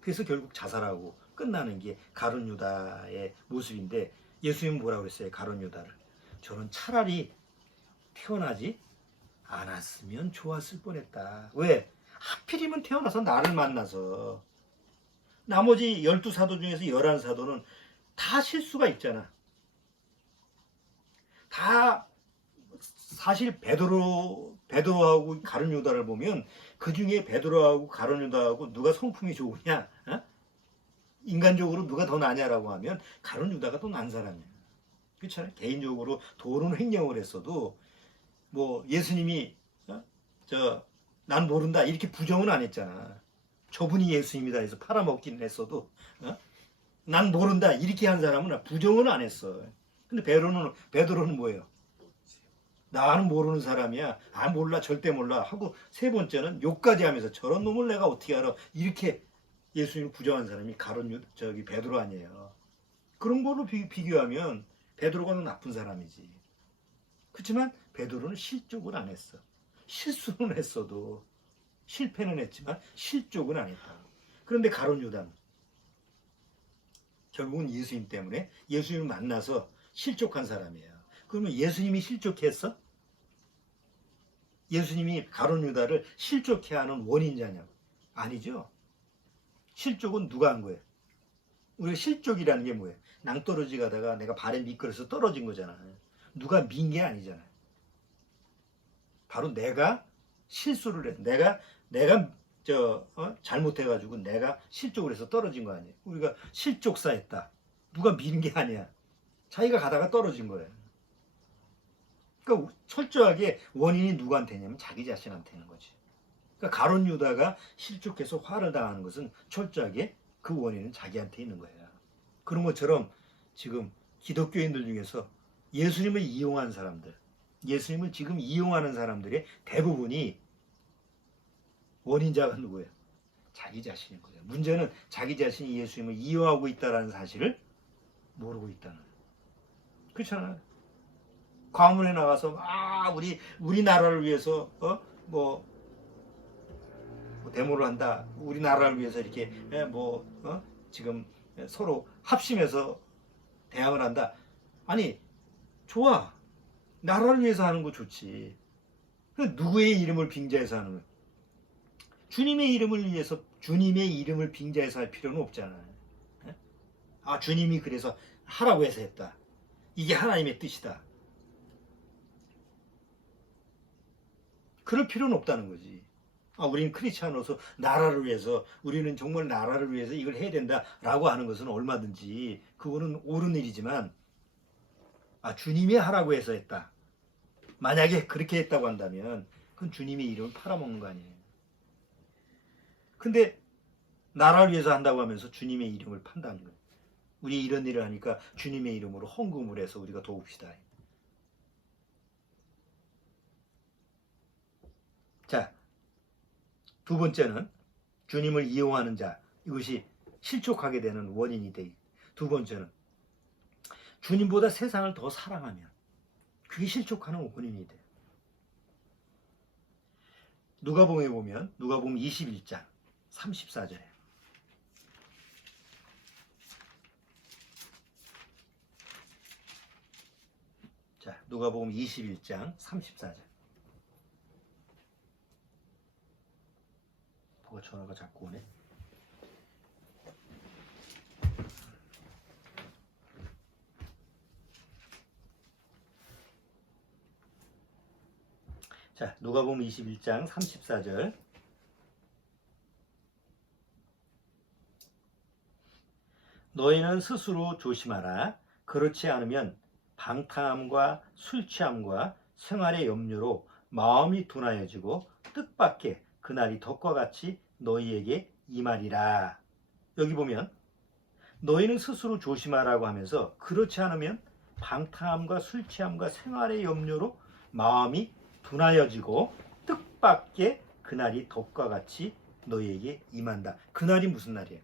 그래서 결국 자살하고 끝나는 게 가룟 유다의 모습인데, 예수님은 뭐라고 그랬어요? 가룟 유다를. 저는 차라리 태어나지 않았으면 좋았을 뻔했다. 왜? 하필이면 태어나서 나를 만나서 나머지 12사도 중에서 11사도는 다 실수가 있잖아. 다 사실 베드로하고 가룟 유다를 보면 그 중에 베드로하고 가룟 유다하고 누가 성품이 좋으냐? 어? 인간적으로 누가 더 나냐라고 하면 가룟 유다가 더 난 사람이야. 그렇잖아요. 개인적으로 도는 횡령을 했어도 뭐 예수님이 난 모른다 이렇게 부정은 안 했잖아. 저분이 예수님이다 해서 팔아먹기는 했어도 난 모른다 이렇게 한 사람은 부정은 안 했어. 근데 베드로는 뭐예요? 나는 모르는 사람이야. 아 몰라 절대 몰라 하고 세 번째는 욕까지 하면서 저런 놈을 내가 어떻게 알아? 이렇게 예수님을 부정한 사람이 베드로 아니에요. 그런 걸로 비교하면 베드로가 더 나쁜 사람이지. 그렇지만 베드로는 실족을 안 했어. 실수는 했어도 실패는 했지만 실족은 안 했다. 그런데 가룟 유다는 결국은 예수님 때문에 예수님을 만나서 실족한 사람이에요. 그러면 예수님이 실족했어? 예수님이 가룟 유다를 실족해 하는 원인자냐고? 아니죠. 실족은 누가 한 거예요? 우리가 실족이라는 게 뭐예요? 낭떠러지 가다가 내가 발에 미끄러서 떨어진 거잖아요. 누가 민 게 아니잖아요. 바로 내가 실수를 해. 내가 잘못해가지고 내가 실족을 해서 떨어진 거 아니에요. 우리가 실족사했다. 누가 미는 게 아니야. 자기가 가다가 떨어진 거예요. 그러니까 철저하게 원인이 누구한테냐면 자기 자신한테는 거지. 그러니까 가룟 유다가 실족해서 화를 당하는 것은 철저하게 그 원인은 자기한테 있는 거예요. 그런 것처럼 지금 기독교인들 중에서 예수님을 이용한 사람들, 예수님을 지금 이용하는 사람들의 대부분이 원인자가 누구예요? 자기 자신인 거예요. 문제는 자기 자신이 예수님을 이용하고 있다는 사실을 모르고 있다는 거예요. 그렇잖아요. 광문에 나가서 우리나라를 위해서 데모를 한다. 우리나라를 위해서 이렇게 지금 서로 합심해서 대항을 한다. 아니 좋아. 나라를 위해서 하는 거 좋지. 누구의 이름을 빙자해서 하는 거야? 주님의 이름을 위해서 주님의 이름을 빙자해서 할 필요는 없잖아요. 주님이 그래서 하라고 해서 했다. 이게 하나님의 뜻이다. 그럴 필요는 없다는 거지. 우리는 크리스찬으로서 나라를 위해서 우리는 정말 나라를 위해서 이걸 해야 된다라고 하는 것은 얼마든지 그거는 옳은 일이지만 주님이 하라고 해서 했다. 만약에 그렇게 했다고 한다면 그건 주님의 이름을 팔아먹는 거 아니에요. 근데 나라를 위해서 한다고 하면서 주님의 이름을 판다는 거예요. 우리 이런 일을 하니까 주님의 이름으로 헌금을 해서 우리가 도웁시다. 자, 두 번째는 주님을 이용하는 자, 이것이 실족하게 되는 원인이 돼. 두 번째는 주님보다 세상을 더 사랑하면 그게 실족하는 원인이 돼. 누가복음에 보면 누가복음 21장 34절에 자, 누가복음 21장 34절. 뭐가 전화가 자꾸 오네. 자, 누가복음 21장 34절. 너희는 스스로 조심하라. 그렇지 않으면 방탕함과 술 취함과 생활의 염려로 마음이 둔하여지고 뜻밖의 그날이 덕과 같이 너희에게 임하리라. 여기 보면 너희는 스스로 조심하라고 하면서 그렇지 않으면 방탕함과 술 취함과 생활의 염려로 마음이 둔하여지고 뜻밖의 그날이 덕과 같이 너희에게 임한다. 그날이 무슨 날이에요?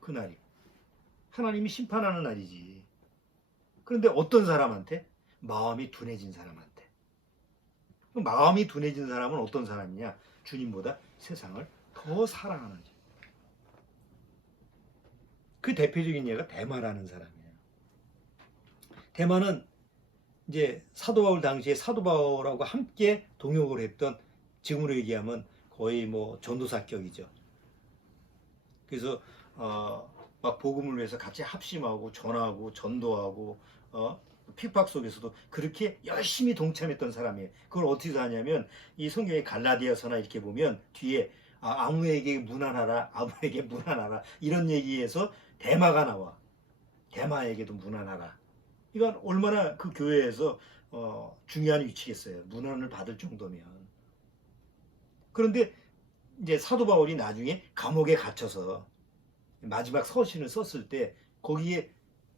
그날이 하나님이 심판하는 날이지. 그런데 어떤 사람한테? 마음이 둔해진 사람한테. 마음이 둔해진 사람은 어떤 사람이냐? 주님보다 세상을 더 사랑하는 자. 그 대표적인 예가 대마라는 사람이에요. 대마는 이제 사도 바울 당시에 사도 바울하고 함께 동역을 했던, 지금으로 얘기하면 거의 전도사격이죠. 그래서 막 복음을 위해서 같이 합심하고 전하고 전도하고 핍박 속에서도 그렇게 열심히 동참했던 사람이에요. 그걸 어떻게 하냐면 이 성경의 갈라디아서나 이렇게 보면 뒤에 아무에게 무난하라, 아무에게 무난하라 이런 얘기에서 대마가 나와. 대마에게도 무난하라. 이건 얼마나 그 교회에서 중요한 위치겠어요. 문안을 받을 정도면. 그런데 이제 사도 바울이 나중에 감옥에 갇혀서 마지막 서신을 썼을 때 거기에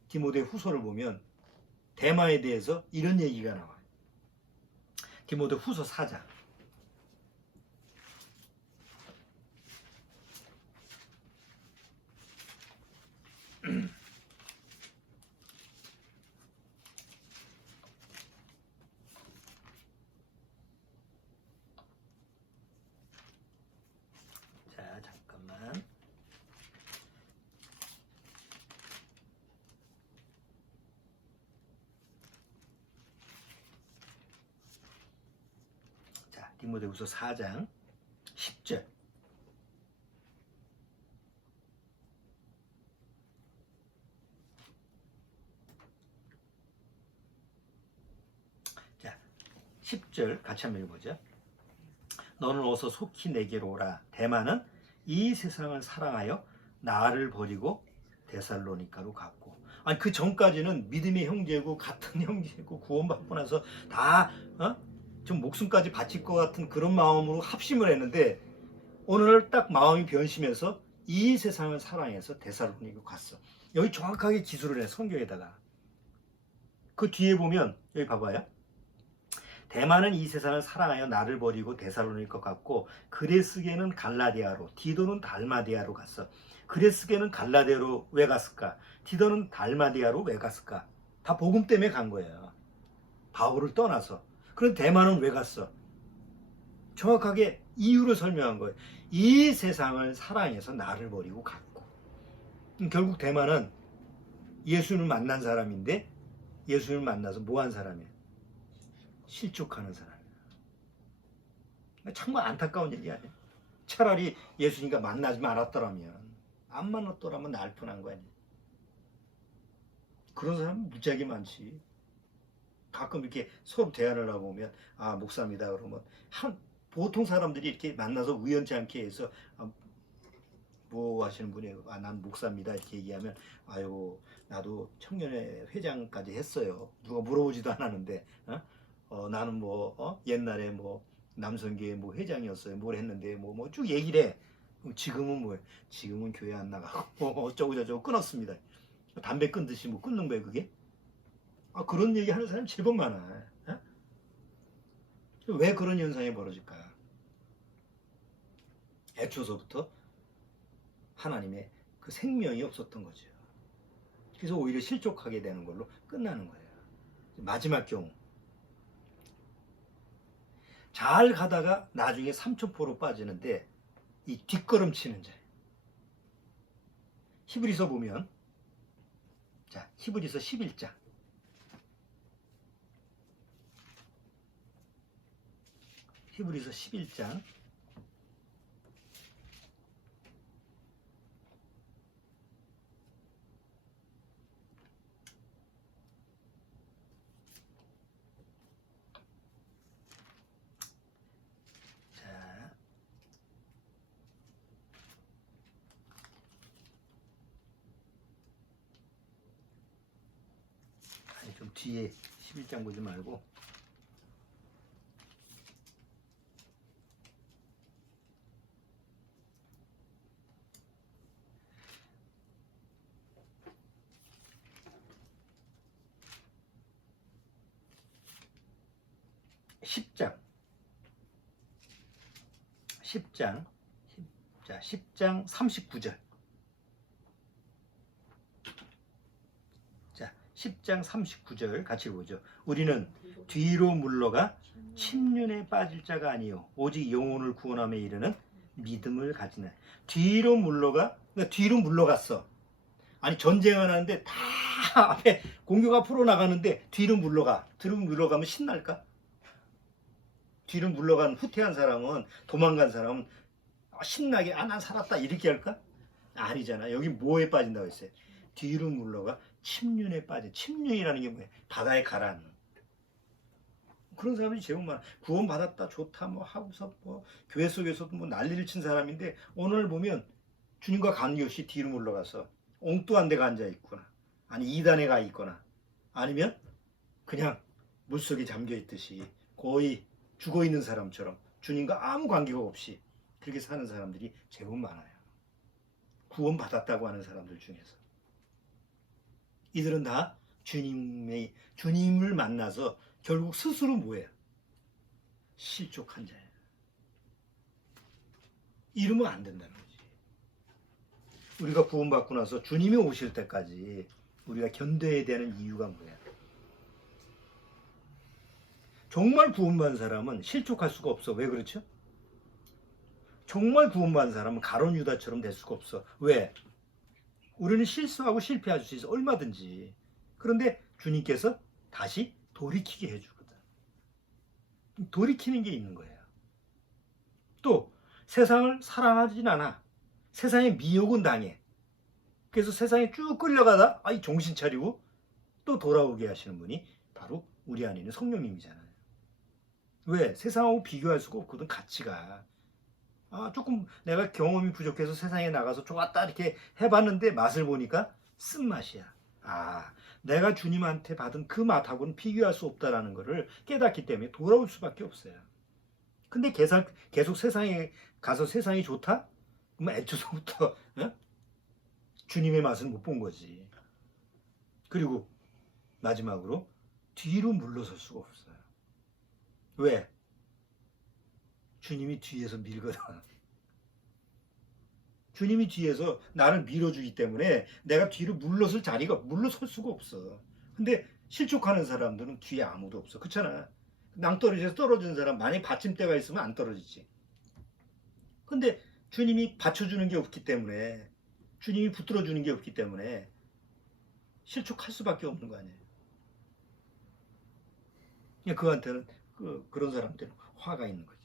디모데 후서를 보면 대마에 대해서 이런 얘기가 나와요. 디모데 후서 4장. 자, 잠깐만. 자, 디모데후서 4장 10절. 자, 10절 같이 한번 읽어보죠. 너는 어서 속히 내게로 오라. 대마는 이 세상을 사랑하여 나를 버리고 데살로니가로 갔고. 아니 그 전까지는 믿음의 형제고 같은 형제고 구원받고 나서 다 좀 목숨까지 바칠 것 같은 그런 마음으로 합심을 했는데 오늘 딱 마음이 변심해서 이 세상을 사랑해서 데살로니가로 갔어. 여기 정확하게 기술을 해 성경에다가. 그 뒤에 보면 여기 봐봐요. 대만은 이 세상을 사랑하여 나를 버리고 데살로니가 갔고 그레스게는 갈라디아로 디도는 달마디아로 갔어. 그레스게는 갈라디아로 왜 갔을까? 디도는 달마디아로 왜 갔을까? 다 복음 때문에 간 거예요. 바울을 떠나서. 그런데 대만은 왜 갔어? 정확하게 이유를 설명한 거예요. 이 세상을 사랑해서 나를 버리고 갔고. 결국 대만은 예수님을 만난 사람인데 예수님을 만나서 뭐 한 사람이에요? 실족하는 사람이에요. 정말 안타까운 얘기 아니에요? 차라리 예수님과 만나지 말았더라면, 안 만났더라면 날 뻔한 거 아니에요? 그런 사람은 무지하게 많지. 가끔 이렇게 서로 대화를 하고 보면, 목사입니다. 그러면, 보통 사람들이 이렇게 만나서 우연치 않게 해서, 뭐 하시는 분이에요? 난 목사입니다. 이렇게 얘기하면, 아유, 나도 청년회 회장까지 했어요. 누가 물어보지도 않았는데, 나는 옛날에 남성교회 회장이었어요. 뭘 했는데 쭉 얘기를 해. 지금은 뭐예요? 지금은 교회 안 나가고 어쩌고 저쩌고 끊었습니다. 담배 끊듯이 끊는 거예요, 그게? 그런 얘기 하는 사람 제법 많아. 왜 그런 현상이 벌어질까? 애초서부터 하나님의 그 생명이 없었던 거죠. 그래서 오히려 실족하게 되는 걸로 끝나는 거예요. 마지막 경우. 잘 가다가 나중에 삼천포로 빠지는데 이 뒷걸음치는 자예요. 히브리서 보면 자, 히브리서 11장 히브리서 11장 좀 뒤에 11장 보지 말고 10장 10장 39절. 자, 10장 39절 같이 보죠. 우리는 뒤로 물러가 침륜에 빠질 자가 아니요 오직 영혼을 구원함에 이르는 믿음을 가지네. 뒤로 물러가, 그러니까 뒤로 물러갔어. 아니 전쟁을 하는데 다 앞에 공격 앞으로 나가는데 뒤로 물러가. 뒤로 물러가면 신날까? 뒤로 물러간 후퇴한 사람은, 도망간 사람은 신나게 난 살았다 이렇게 할까? 아니잖아. 여기 뭐에 빠진다고 했어요? 뒤로 물러가 침륜에 빠져. 침륜이라는 게 뭐야? 바다에 가라앉는. 그런 사람이 제법 많아. 구원 받았다 좋다 뭐 하고서 뭐 교회 속에서도 뭐 난리를 친 사람인데 오늘 보면 주님과 관계없이 뒤로 물러가서 엉뚱한 데가 앉아 있거나 아니 이단에 가 있거나 아니면 그냥 물속에 잠겨 있듯이 거의 죽어 있는 사람처럼 주님과 아무 관계가 없이 그렇게 사는 사람들이 제법 많아요. 구원 받았다고 하는 사람들 중에서 이들은 다 주님을 만나서 결국 스스로 뭐예요? 실족한 자예요. 이러면 안 된다는 거지. 우리가 구원받고 나서 주님이 오실 때까지 우리가 견뎌야 되는 이유가 뭐야? 정말 구원받은 사람은 실족할 수가 없어. 왜 그렇죠? 정말 구원받은 사람은 가룟 유다처럼 될 수가 없어. 왜? 우리는 실수하고 실패할 수 있어. 얼마든지. 그런데 주님께서 다시 돌이키게 해주거든. 돌이키는 게 있는 거예요. 또 세상을 사랑하진 않아. 세상에 미혹은 당해. 그래서 세상에 쭉 끌려가다 정신 차리고 또 돌아오게 하시는 분이 바로 우리 안에 있는 성령님이잖아요. 왜? 세상하고 비교할 수가 없거든. 가치가. 조금 내가 경험이 부족해서 세상에 나가서 좋았다 이렇게 해봤는데 맛을 보니까 쓴맛이야. 내가 주님한테 받은 그 맛하고는 비교할 수 없다라는 것을 깨닫기 때문에 돌아올 수밖에 없어요. 근데 계속 세상에 가서 세상이 좋다? 그러면 애초부터 주님의 맛을 못 본 거지. 그리고 마지막으로 뒤로 물러설 수가 없어요. 왜? 주님이 뒤에서 밀거든. 주님이 뒤에서 나를 밀어주기 때문에 내가 뒤로 물러설 수가 없어. 근데 실족하는 사람들은 뒤에 아무도 없어. 그렇잖아. 낭떠러지에서 떨어지는 사람 만약에 받침대가 있으면 안 떨어지지. 근데 주님이 받쳐주는 게 없기 때문에 주님이 붙들어주는 게 없기 때문에 실족할 수밖에 없는 거 아니에요. 그한테는 그런 사람들은 화가 있는 거지.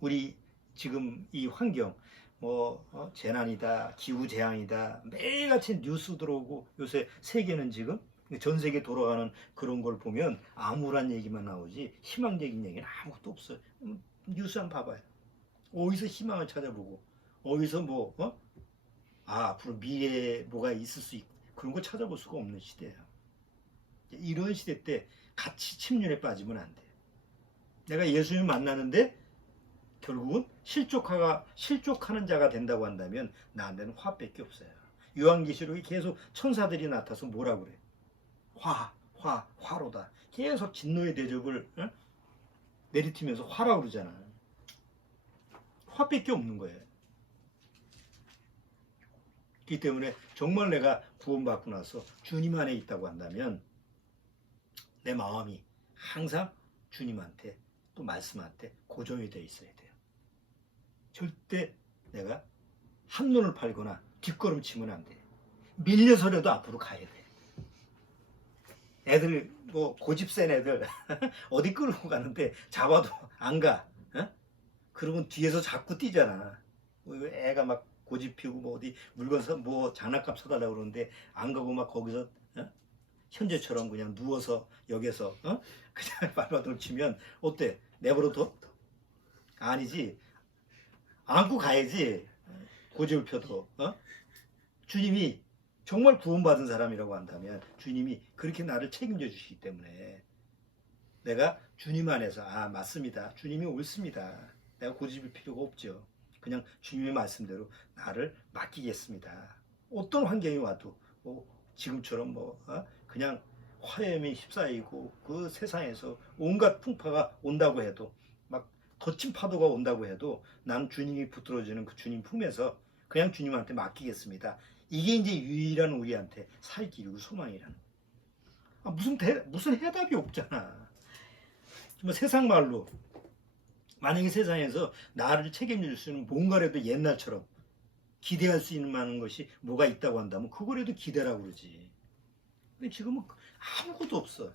우리 지금 이 환경 재난이다 기후재앙이다 매일같이 뉴스 들어오고 요새 세계는 지금 전 세계 돌아가는 그런 걸 보면 암울한 얘기만 나오지 희망적인 얘기는 아무것도 없어요. 뉴스 한번 봐봐요. 어디서 희망을 찾아보고 어디서 앞으로 미래에 뭐가 있을 수 있고 그런 거 찾아볼 수가 없는 시대예요. 이런 시대 때 같이 침륜에 빠지면 안 돼. 내가 예수님 만나는데 결국은 실족하는 자가 된다고 한다면 나한테는 화밖에 없어요. 요한계시록에 계속 천사들이 나타나서 뭐라고 그래? 화로다. 계속 진노의 대접을 내리치면서 화라고 그러잖아. 화밖에 없는 거예요. 그렇기 때문에 정말 내가 구원받고 나서 주님 안에 있다고 한다면 내 마음이 항상 주님한테 또 말씀한테 고정이 되어 있어야 돼요. 절대 내가 한눈을 팔거나 뒷걸음치면 안 돼. 밀려서라도 앞으로 가야 돼. 애들 고집 센 애들 어디 끌고 가는데 잡아도 안 가. 그러면 뒤에서 자꾸 뛰잖아. 애가 막 고집 피우고 어디 물건 장난감 사달라고 그러는데 안 가고 막 거기서 현재처럼 그냥 누워서 역에서 그냥 발바닥을 치면 어때? 내버려둬? 아니지. 안고 가야지. 고집을 펴도. 주님이 정말 구원받은 사람이라고 한다면 주님이 그렇게 나를 책임져 주시기 때문에 내가 주님 안에서 맞습니다. 주님이 옳습니다. 내가 고집일 필요가 없죠. 그냥 주님의 말씀대로 나를 맡기겠습니다. 어떤 환경이 와도 지금처럼 그냥 화염이 휩싸이고 그 세상에서 온갖 풍파가 온다고 해도 막 거친 파도가 온다고 해도 난 주님이 붙들어주는 그 주님 품에서 그냥 주님한테 맡기겠습니다. 이게 이제 유일한 우리한테 살 길이고 소망이라는. 무슨 해답이 없잖아. 세상 말로 만약에 세상에서 나를 책임질 수 있는 뭔가라도 옛날처럼 기대할 수 있는 많은 것이 뭐가 있다고 한다면 그거라도 기대라고 그러지. 근데 지금은 아무것도 없어.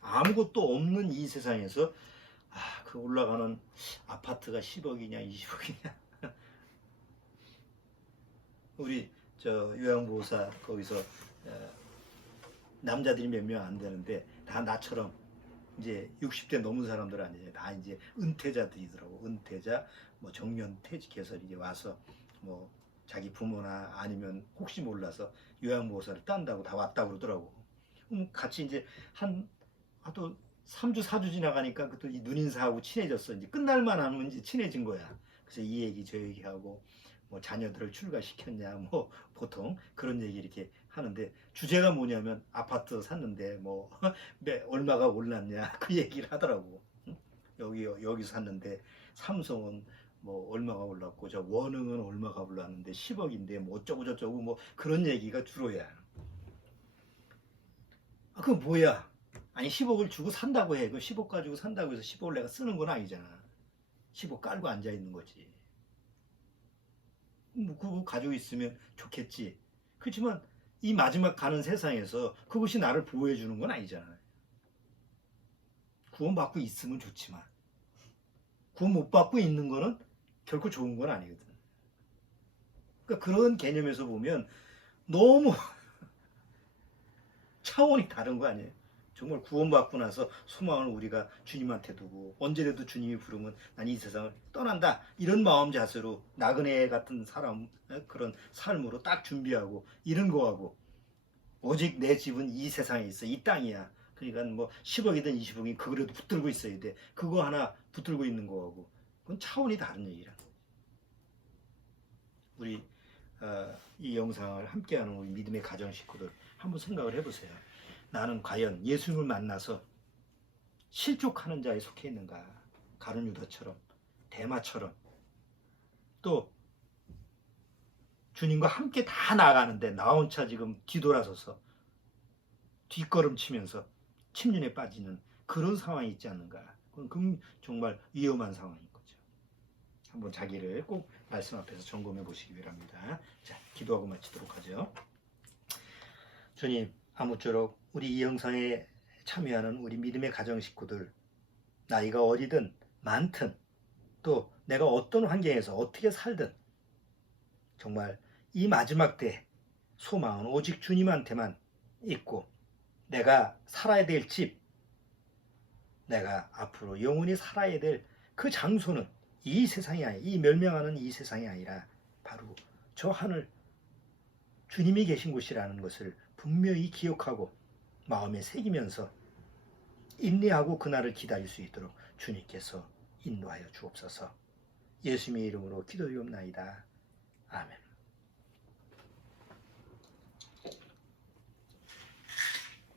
아무것도 없는 이 세상에서 그 올라가는 아파트가 10억이냐 20억이냐. 우리 저 요양보호사 거기서 남자들이 몇 명 안 되는데 다 나처럼 이제 60대 넘은 사람들 아니에요. 다 이제 은퇴자들이더라고. 은퇴자 뭐 정년 퇴직해서 이제 와서 뭐 자기 부모나 아니면 혹시 몰라서 요양보호사를 딴다고 다 왔다고 그러더라고. 같이 이제 또 3주 4주 지나가니까 또 이 눈인사하고 친해졌어. 이제 끝날만 하면 이제 친해진 거야. 그래서 이 얘기 저 얘기하고 뭐 자녀들을 출가시켰냐 뭐 보통 그런 얘기 이렇게 하는데 주제가 뭐냐면 아파트 샀는데 뭐 얼마가 올랐냐 그 얘기를 하더라고. 여기 샀는데 삼성은 뭐 얼마가 올랐고 저 원흥은 얼마가 올랐는데 10억인데 뭐 어쩌고 저쩌고 뭐 그런 얘기가 주로야. 그거 뭐야? 아니 10억을 주고 산다고 해. 그 10억 가지고 산다고 해서 10억을 내가 쓰는 건 아니잖아. 10억 깔고 앉아 있는 거지. 뭐 그거 가지고 있으면 좋겠지. 그렇지만 이 마지막 가는 세상에서 그것이 나를 보호해 주는 건 아니잖아. 구원받고 있으면 좋지만 구원 못 받고 있는 거는 결코 좋은 건 아니거든. 그러니까 그런 개념에서 보면 너무 차원이 다른 거 아니에요. 정말 구원받고 나서 소망을 우리가 주님한테 두고 언제라도 주님이 부르면 난 이 세상을 떠난다 이런 마음 자세로 나그네 같은 사람 그런 삶으로 딱 준비하고 이런 거하고 오직 내 집은 이 세상에 있어 이 땅이야. 그러니까 뭐 10억이든 20억이 그거라도 붙들고 있어야 돼. 그거 하나 붙들고 있는 거하고 그건 차원이 다른 얘기라. 우리 이 영상을 함께하는 우리 믿음의 가정 식구들 한번 생각을 해보세요. 나는 과연 예수님을 만나서 실족하는 자에 속해 있는가? 가룟 유다처럼, 대마처럼, 또 주님과 함께 다 나가는데 나 혼자 지금 뒤돌아서서 뒷걸음치면서 침륜에 빠지는 그런 상황이 있지 않는가? 그건 정말 위험한 상황인 거죠. 한번 자기를 꼭 말씀 앞에서 점검해 보시기 바랍니다. 자, 기도하고 마치도록 하죠. 주님, 아무쪼록 우리 이 영상에 참여하는 우리 믿음의 가정 식구들, 나이가 어리든 많든 또 내가 어떤 환경에서 어떻게 살든 정말 이 마지막 때 소망은 오직 주님한테만 있고 내가 살아야 될 집, 내가 앞으로 영원히 살아야 될 그 장소는 이 세상이 아니라 이 멸망하는 이 세상이 아니라 바로 저 하늘 주님이 계신 곳이라는 것을 분명히 기억하고 마음에 새기면서 인내하고 그날을 기다릴 수 있도록 주님께서 인도하여 주옵소서. 예수님의 이름으로 기도드리옵나이다. 아멘.